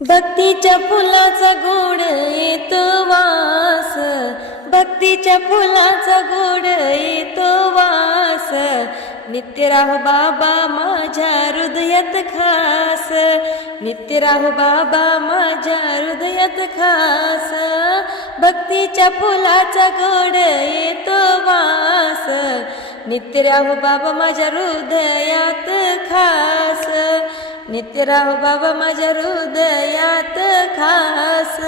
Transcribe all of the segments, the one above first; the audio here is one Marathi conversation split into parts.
भक्तीच्या फुलाचा गोड येतो वास, भक्तीच्या फुलाचा गोड येतो वास, नित्य राहो बाबा माझ्या हृदयात खास, नित्य राहो बाबा माझ्या हृदयात खास, भक्तीच्या फुलाचा गोड येतो वास, नित्य राहो बाबा माझ्या हृदयात खास, नित्य राहो बाबा माझ्या हृदयात खास।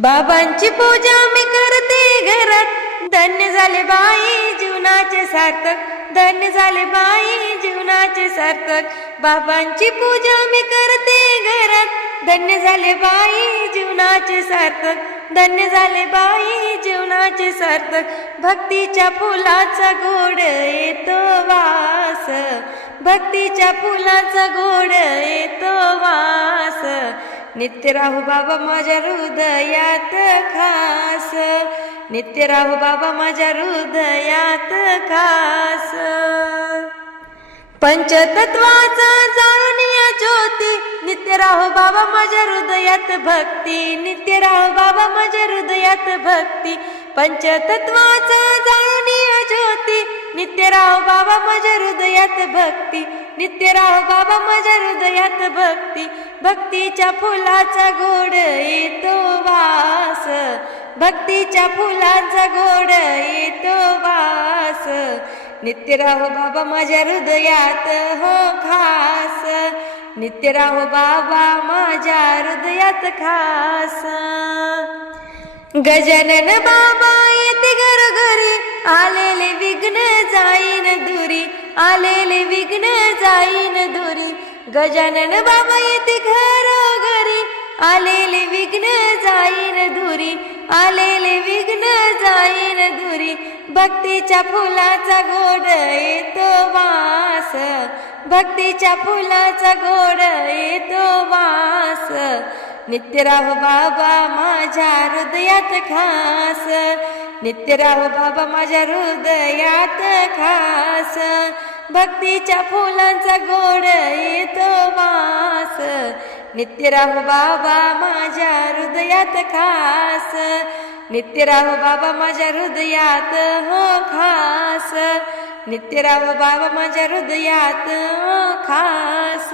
बाबांची पूजा मी करते घरात, धन्य झाले बाई जीवनाचे सार्थक, धन्य झाले बाई जीवनाचे सार्थक, बाबांची पूजा मी करते घरात, धन्य झाले बाई जीवनाचे सार्थक, धन्य झाले बाई जीवनाचे सार्थक, भक्तीच्या फुलाचा गोड येतो वास, भक्तीच्या फुलाचा गोड येतो वास, नित्य राहो बाबा माझ्या हृदयात खास, नित्य राहो बाबा माझ्या हृदयात खास। पंचतत्वाचा जाणूनिया ज्योती, नित्य राहो बाबा माझ्या हृदयात भक्ती, नित्य राहो बाबा माझ्या हृदयात भक्ती, पंचतत्वाचा जाणूनिया ज्योती, नित्य राहो बाबा माझ्या हृदयात भक्ती, नित्य राहो बाबा माझ्या हृदयात भक्ती, भक्तीच्या फुलाचा गोड येतो वास, भक्तीच्या फुलाचा गोड येतो वास, नित्य राहो बाबा माझ्या हृदयात हो खास, नित्य राहो बाबा माझ्या हृदयात खास। गजानन बाबा येते घरोघरी, आलेले विघ्न जाईन दुरी, आलेले विघ्न जाईन दुरी, गजानन बाबा येते घरोघरी, आलेले विघ्न जाईन दुरी, आलेले विघ्न जाईन दुरी, भक्तीच्या फुलाचा गोड येतो वास, भक्तीच्या फुलाचा गोड येतो वास, नित्य राहो बाबा माझ्या हृदयात खास, नित्य राहो बाबा माझ्या हृदयात खास, भक्तीच्या फुलांचा गोड येतो वास, नित्य राहो बाबा माझ्या हृदयात खास, नित्य राहो बाबा माझ्या हृदयात हो खास, नित्य राहो बाबा माझ्या हृदयात हो खास।